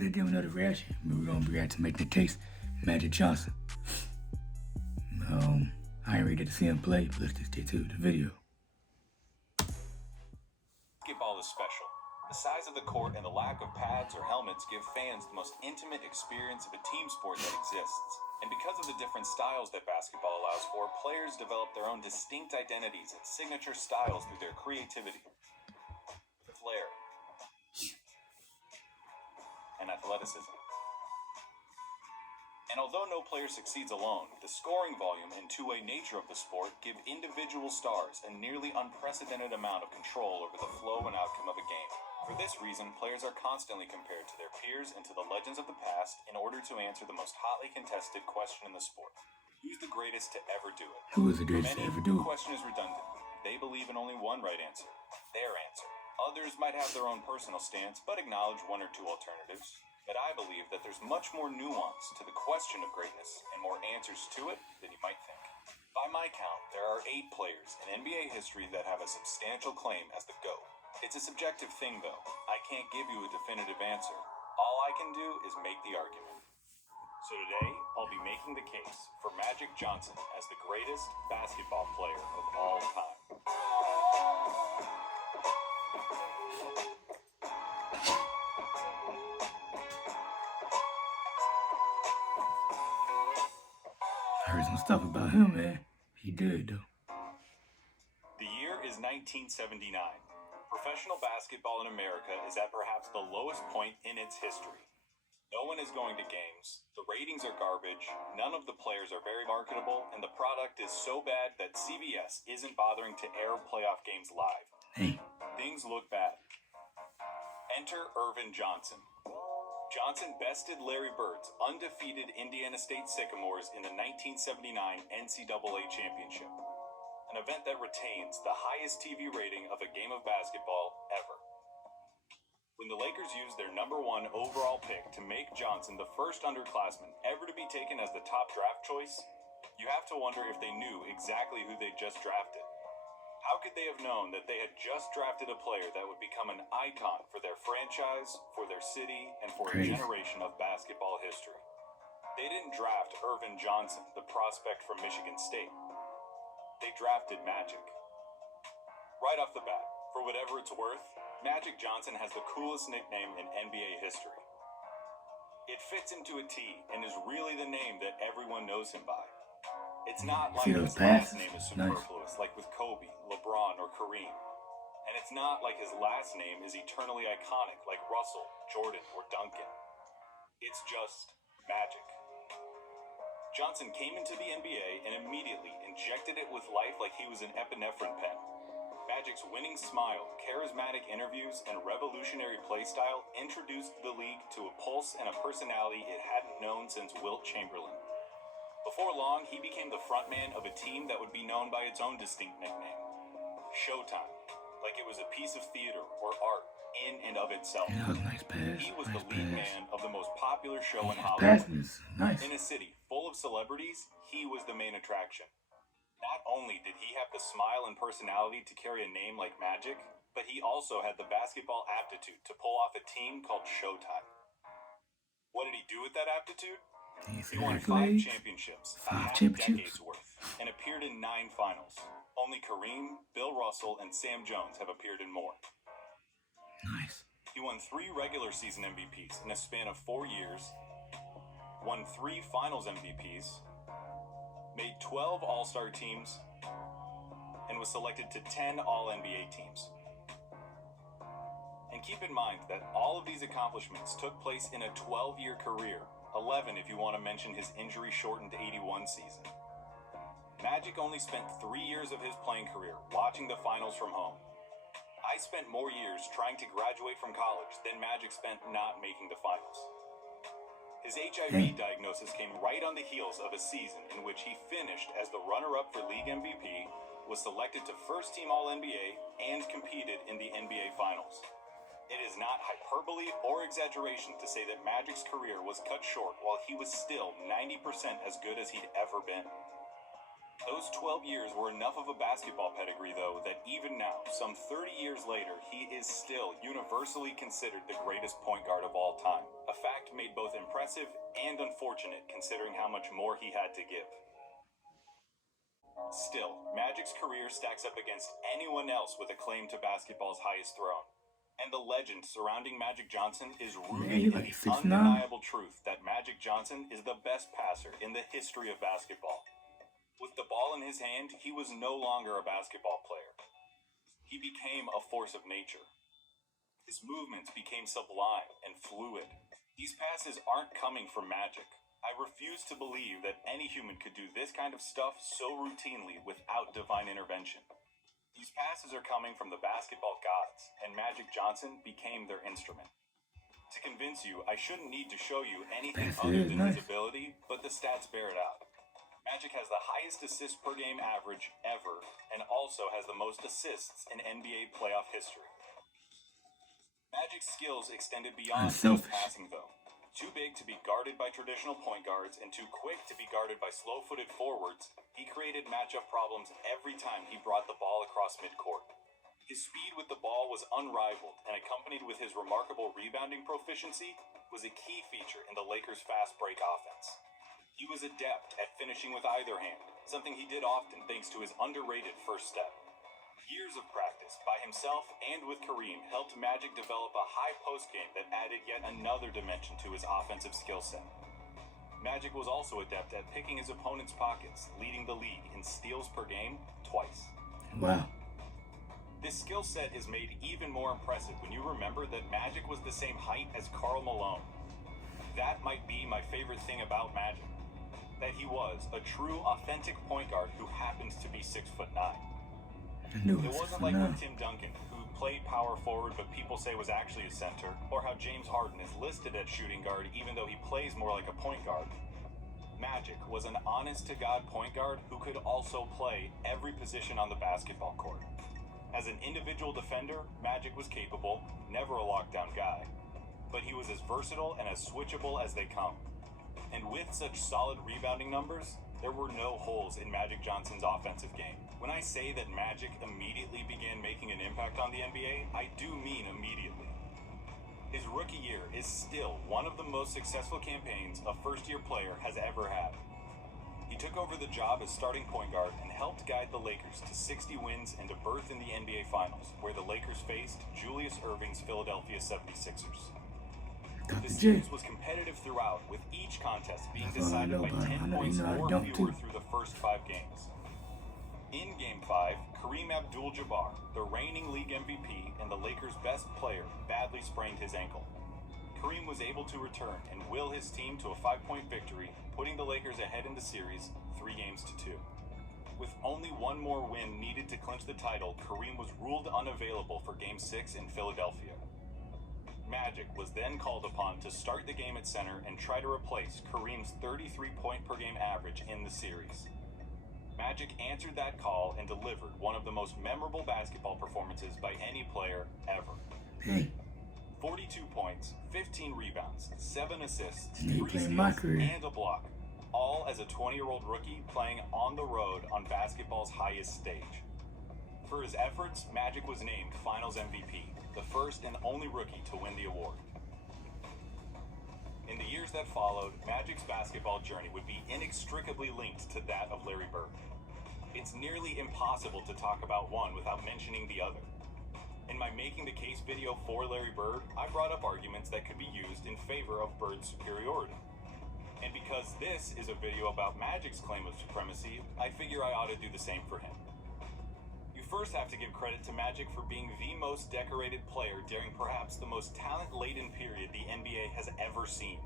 to the demo another reaction. We're gonna be reacting to Make the Taste, Magic Johnson. I ain't ready to see him play, but let's just get to the video. Basketball is special. The size of the court and the lack of pads or helmets give fans the most intimate experience of a team sport that exists. And because of the different styles that basketball allows for, players develop their own distinct identities and signature styles through their creativity, flair, and athleticism. And although no player succeeds alone, the scoring volume and two-way nature of the sport give individual stars a nearly unprecedented amount of control over the flow and outcome of a game. For this reason, players are constantly compared to their peers and to the legends of the past in order to answer the most hotly contested question in the sport. Who's the greatest to ever do it? Who is the greatest to ever do The it? question is redundant. They believe in only one right answer, their answer. Others might have their own personal stance, but acknowledge one or two alternatives. But I believe that there's much more nuance to the question of greatness and more answers to it than you might think. By my count, there are 8 players in NBA history that have a substantial claim as the GOAT. It's a subjective thing, though. I can't give you a definitive answer. All I can do is make the argument. So today, I'll be making the case for Magic Johnson as the greatest basketball player of all time. I heard some stuff about him, man. He did, though. The year is 1979. Professional basketball in America is at perhaps the lowest point in its history. No one is going to games, the ratings are garbage, none of the players are very marketable, and the product is so bad that CBS isn't bothering to air playoff games live. Hey. Things look bad. Enter Earvin Johnson. Johnson bested Larry Bird's undefeated Indiana State Sycamores in the 1979 NCAA Championship, an event that retains the highest TV rating of a game of basketball ever. When the Lakers used their #1 overall pick to make Johnson the first underclassman ever to be taken as the top draft choice, you have to wonder if they knew exactly who they just drafted. How could they have known that they had just drafted a player that would become an icon for their franchise, for their city, and for a generation of basketball history? They didn't draft Earvin Johnson, the prospect from Michigan State. They drafted Magic. Right off the bat, for whatever it's worth, Magic Johnson has the coolest nickname in NBA history. It fits him to a T and is really the name that everyone knows him by. It's not like his last name is superfluous, like with Kobe, LeBron, or Kareem. And it's not like his last name is eternally iconic, like Russell, Jordan, or Duncan. It's just Magic. Johnson came into the NBA and immediately injected it with life like he was an epinephrine pen. Magic's winning smile, charismatic interviews, and revolutionary play style introduced the league to a pulse and a personality it hadn't known since Wilt Chamberlain. Before long, he became the frontman of a team that would be known by its own distinct nickname, Showtime, like it was a piece of theater or art in and of itself. Yeah, that was a nice pass. He was nice the lead pass. man of the most popular show in His Hollywood. passing is nice. In a city full of celebrities, he was the main attraction. Not only did he have the smile and personality to carry a name like Magic, but he also had the basketball aptitude to pull off a team called Showtime. What did he do with that aptitude? He won 5 championships, a half decade's worth, and appeared in 9 finals. Only Kareem, Bill Russell, and Sam Jones have appeared in more. Nice. He won 3 regular season MVPs in a span of 4 years, won 3 finals MVPs, made 12 All-Star teams, and was selected to 10 All-NBA teams. And keep in mind that all of these accomplishments took place in a 12-year career, 11 if you want to mention his injury-shortened 81 season. Magic only spent 3 years of his playing career watching the finals from home. I spent more years trying to graduate from college than Magic spent not making the finals. His HIV diagnosis came right on the heels of a season in which he finished as the runner-up for league MVP, was selected to first-team All-NBA, and competed in the NBA Finals. It is not hyperbole or exaggeration to say that Magic's career was cut short while he was still 90% as good as he'd ever been. Those 12 years were enough of a basketball pedigree, though, that even now, some 30 years later, he is still universally considered the greatest point guard of all time, a fact impressive and unfortunate considering how much more he had to give. Still, Magic's career stacks up against anyone else with a claim to basketball's highest throne. And the legend surrounding Magic Johnson is rooted in the undeniable truth that Magic Johnson is the best passer in the history of basketball. With the ball in his hand, he was no longer a basketball player. He became a force of nature. His movements became sublime and fluid. These passes aren't coming from magic. I refuse to believe that any human could do this kind of stuff so routinely without divine intervention. These passes are coming from the basketball gods, and Magic Johnson became their instrument. To convince you, I shouldn't need to show you anything other than his ability, but the stats bear it out. Magic has the highest assists per game average ever, and also has the most assists in NBA playoff history. Magic's skills extended beyond just passing, though. Too big to be guarded by traditional point guards and too quick to be guarded by slow-footed forwards, he created matchup problems every time he brought the ball across midcourt. His speed with the ball was unrivaled, and accompanied with his remarkable rebounding proficiency, was a key feature in the Lakers' fast break offense. He was adept at finishing with either hand, something he did often thanks to his underrated first step. Years of practice by himself and with Kareem helped Magic develop a high post game that added yet another dimension to his offensive skill set. Magic was also adept at picking his opponent's pockets, leading the league in steals per game twice. Wow. This skill set is made even more impressive when you remember that Magic was the same height as Karl Malone. That might be my favorite thing about Magic, that he was a true, authentic point guard who happens to be 6'9". It wasn't like with Tim Duncan, who played power forward but people say was actually a center, or how James Harden is listed at shooting guard even though he plays more like a point guard. Magic was an honest-to-God point guard who could also play every position on the basketball court. As an individual defender, Magic was capable, never a lockdown guy, but he was as versatile and as switchable as they come. And with such solid rebounding numbers, there were no holes in Magic Johnson's offensive game. When I say that Magic immediately began making an impact on the NBA, I do mean immediately. His rookie year is still one of the most successful campaigns a first-year player has ever had. He took over the job as starting point guard and helped guide the Lakers to 60 wins and a berth in the NBA Finals, where the Lakers faced Julius Erving's Philadelphia 76ers. The series was competitive throughout, with each contest being decided by 10 points or fewer through the first 5 games. In Game 5, Kareem Abdul-Jabbar, the reigning league MVP and the Lakers' best player, badly sprained his ankle. Kareem was able to return and will his team to a 5-point victory, putting the Lakers ahead in the series 3-2. With only one more win needed to clinch the title, Kareem was ruled unavailable for Game 6 in Philadelphia. Magic was then called upon to start the game at center and try to replace Kareem's 33-point-per-game average in the series. Magic answered that call and delivered one of the most memorable basketball performances by any player ever. 42 points, 15 rebounds, 7 assists, 3 steals, and a block, all as a 20-year-old rookie playing on the road on basketball's highest stage. For his efforts, Magic was named Finals MVP, the first and only rookie to win the award. In the years that followed, Magic's basketball journey would be inextricably linked to that of Larry Bird. It's nearly impossible to talk about one without mentioning the other. In my Making the Case video for Larry Bird, I brought up arguments that could be used in favor of Bird's superiority. And because this is a video about Magic's claim of supremacy, I figure I ought to do the same for him. You first have to give credit to Magic for being the most decorated player during perhaps the most talent-laden period the NBA has ever seen.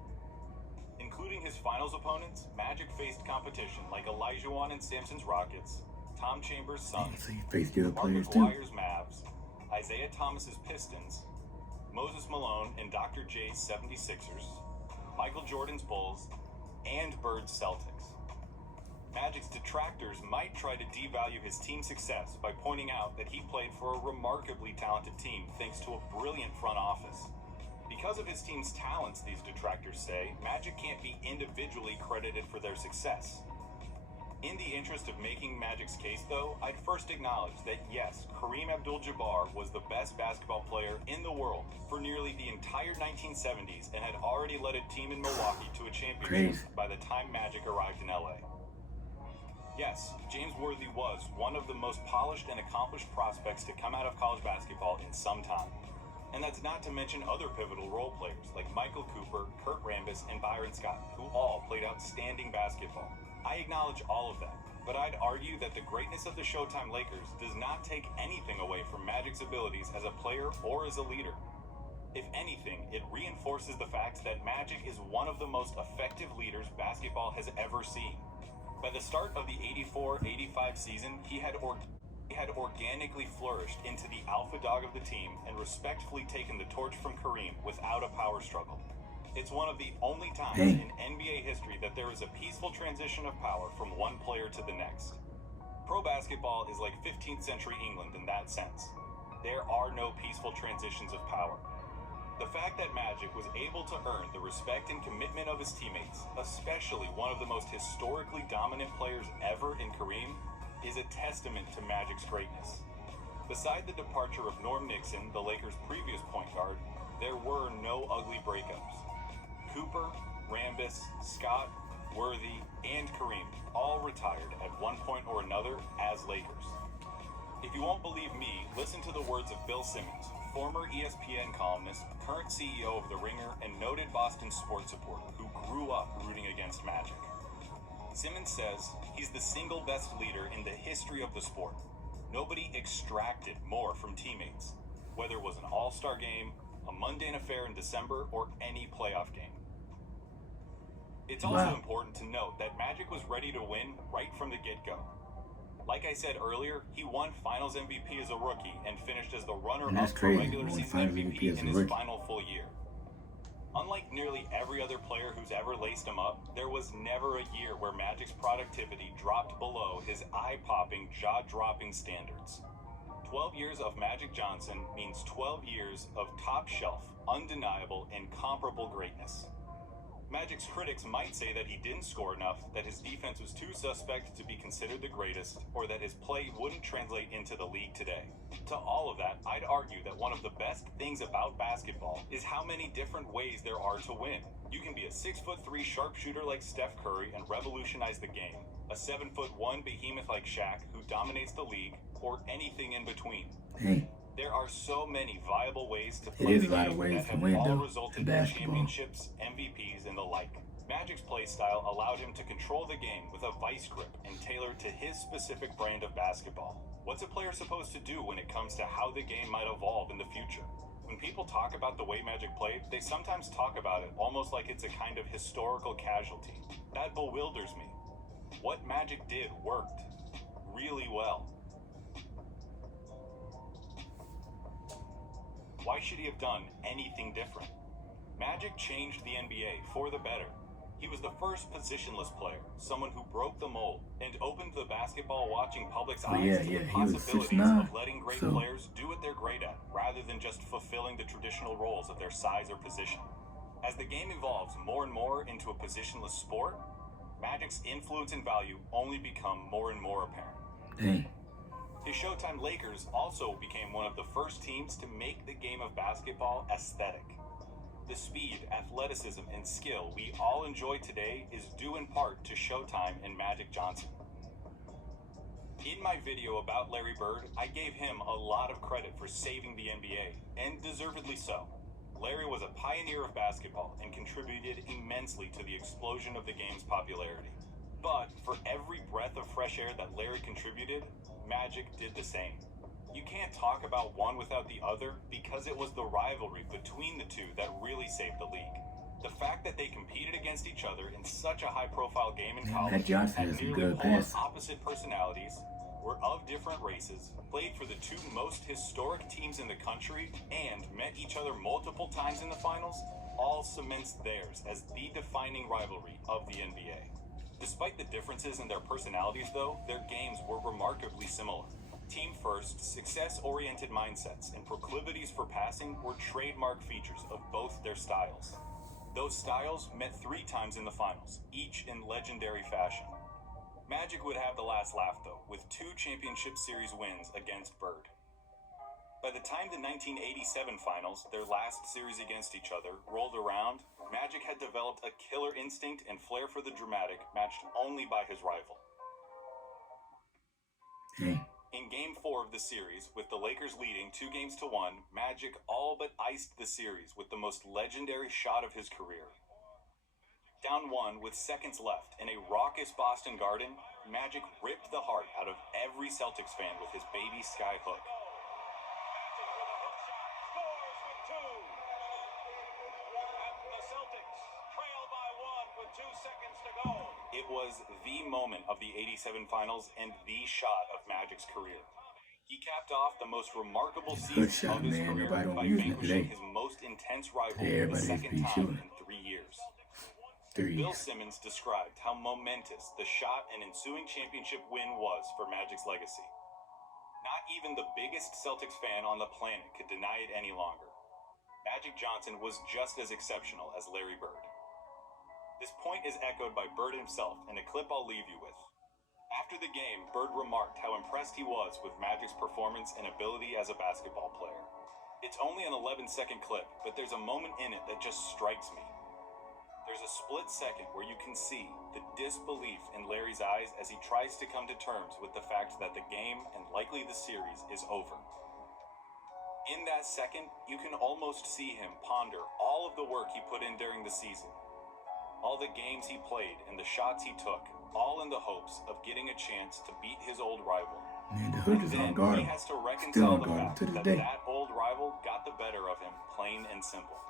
Including his finals opponents, Magic faced competition like Olajuwon and Sampson's Rockets, Tom Chambers' Suns, Mark McGuire's Mavs, Isaiah Thomas's Pistons, Moses Malone and Dr. J's 76ers, Michael Jordan's Bulls, and Bird's Celtics. Magic's detractors might try to devalue his team's success by pointing out that he played for a remarkably talented team thanks to a brilliant front office. Because of his team's talents, these detractors say, Magic can't be individually credited for their success. In the interest of making Magic's case, though, I'd first acknowledge that yes, Kareem Abdul-Jabbar was the best basketball player in the world for nearly the entire 1970s and had already led a team in Milwaukee to a championship by the time Magic arrived in LA. Yes, James Worthy was one of the most polished and accomplished prospects to come out of college basketball in some time. And that's not to mention other pivotal role players like Michael Cooper, Kurt Rambis, and Byron Scott, who all played outstanding basketball. I acknowledge all of that, but I'd argue that the greatness of the Showtime Lakers does not take anything away from Magic's abilities as a player or as a leader. If anything, it reinforces the fact that Magic is one of the most effective leaders basketball has ever seen. By the start of the 84-85 season, he had organically flourished into the alpha dog of the team and respectfully taken the torch from Kareem without a power struggle. It's one of the only times in NBA history that there is a peaceful transition of power from one player to the next. Pro basketball is like 15th century England in that sense. There are no peaceful transitions of power. The fact that Magic was able to earn the respect and commitment of his teammates, especially one of the most historically dominant players ever in Kareem, is a testament to Magic's greatness. Beside the departure of Norm Nixon, the Lakers' previous point guard, there were no ugly breakups. Cooper, Rambis, Scott, Worthy, and Kareem all retired at one point or another as Lakers. If you won't believe me, listen to the words of Bill Simmons, former ESPN columnist, current CEO of The Ringer, and noted Boston sports supporter who grew up rooting against Magic. Simmons says he's the single best leader in the history of the sport. Nobody extracted more from teammates, whether it was an all-star game, a mundane affair in December, or any playoff game. It's also important to note that Magic was ready to win right from the get-go. Like I said earlier, he won Finals MVP as a rookie and finished as the runner-up for regular season MVP in his final full year. Unlike nearly every other player who's ever laced him up, there was never a year where Magic's productivity dropped below his eye-popping, jaw-dropping standards. 12 years of Magic Johnson means 12 years of top-shelf, undeniable, and comparable greatness. Magic's critics might say that he didn't score enough, that his defense was too suspect to be considered the greatest, or that his play wouldn't translate into the league today. To all of that, I'd argue that one of the best things about basketball is how many different ways there are to win. You can be a 6'3" sharpshooter like Steph Curry and revolutionize the game, a 7'1" behemoth like Shaq who dominates the league, or anything in between. There are so many viable ways to play the game that have all resulted in championships, MVPs, and the like. Magic's play style allowed him to control the game with a vice grip and tailored to his specific brand of basketball. What's a player supposed to do when it comes to how the game might evolve in the future? When people talk about the way Magic played, they sometimes talk about it almost like it's a kind of historical casualty. That bewilders me. What Magic did worked really well. Why should he have done anything different? Magic changed the NBA for the better. He was the first positionless player, someone who broke the mold and opened the basketball-watching public's eyes to the possibilities of letting great players do what they're great at, rather than just fulfilling the traditional roles of their size or position. As the game evolves more and more into a positionless sport, Magic's influence and value only become more and more apparent. His Showtime Lakers also became one of the first teams to make the game of basketball aesthetic. The speed, athleticism, and skill we all enjoy today is due in part to Showtime and Magic Johnson. In my video about Larry Bird, I gave him a lot of credit for saving the NBA, and deservedly so. Larry was a pioneer of basketball and contributed immensely to the explosion of the game's popularity. But for every breath of fresh air that Larry contributed, Magic did the same. You can't talk about one without the other because it was the rivalry between the two that really saved the league. The fact that they competed against each other in such a high-profile game in college, had nearly polar opposite personalities, were of different races, played for the two most historic teams in the country, and met each other multiple times in the finals, all cements theirs as the defining rivalry of the NBA. Despite the differences in their personalities, though, their games were remarkably similar. Team-first, success-oriented mindsets and proclivities for passing were trademark features of both their styles. Those styles met 3 times in the finals, each in legendary fashion. Magic would have the last laugh, though, with 2 championship series wins against Bird. By the time the 1987 finals, their last series against each other, rolled around, Magic had developed a killer instinct and flair for the dramatic, matched only by his rival. In Game 4 of the series, with the Lakers leading 2-1, Magic all but iced the series with the most legendary shot of his career. Down 1 with seconds left in a raucous Boston Garden, Magic ripped the heart out of every Celtics fan with his baby sky hook. It was the moment of the '87 finals and the shot of Magic's career. He capped off the most remarkable season of his career by vanquishing his most intense rival for the second time in 3 years. Bill Simmons described how momentous the shot and ensuing championship win was for Magic's legacy. Not even the biggest Celtics fan on the planet could deny it any longer. Magic Johnson was just as exceptional as Larry Bird. This point is echoed by Bird himself in a clip I'll leave you with. After the game, Bird remarked how impressed he was with Magic's performance and ability as a basketball player. It's only an 11-second clip, but there's a moment in it that just strikes me. There's a split second where you can see the disbelief in Larry's eyes as he tries to come to terms with the fact that the game and likely the series is over. In that second, you can almost see him ponder all of the work he put in during the season, all the games he played and the shots he took, all in the hopes of getting a chance to beat his old rival. Man, the hood is on guard. He has to reconcile the fact that old rival got the better of him, plain and simple.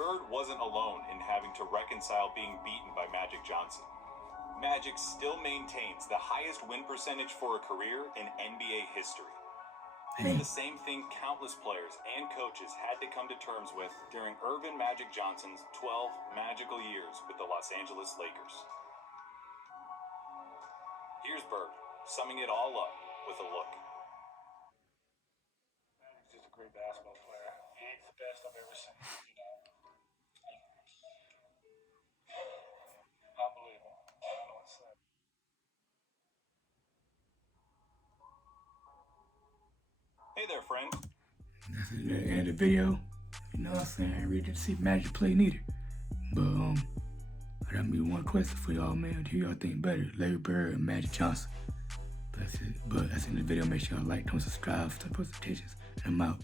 Bird wasn't alone in having to reconcile being beaten by Magic Johnson. Magic still maintains the highest win percentage for a career in NBA history. It's the same thing countless players and coaches had to come to terms with during Earvin Magic Johnson's 12 magical years with the Los Angeles Lakers. Here's Bird, summing it all up with a look. Magic's just a great basketball player. He's the best I've ever seen, Unbelievable. I don't know what to say. Hey there, friend. That's the end of the video. You know what I'm saying? I ain't ready to see Magic play neither. But I got me one question for y'all, man. Do y'all think better, Larry Bird or Magic Johnson? That's it. But that's in the video. Make sure y'all like, don't subscribe for notifications. And I'm out.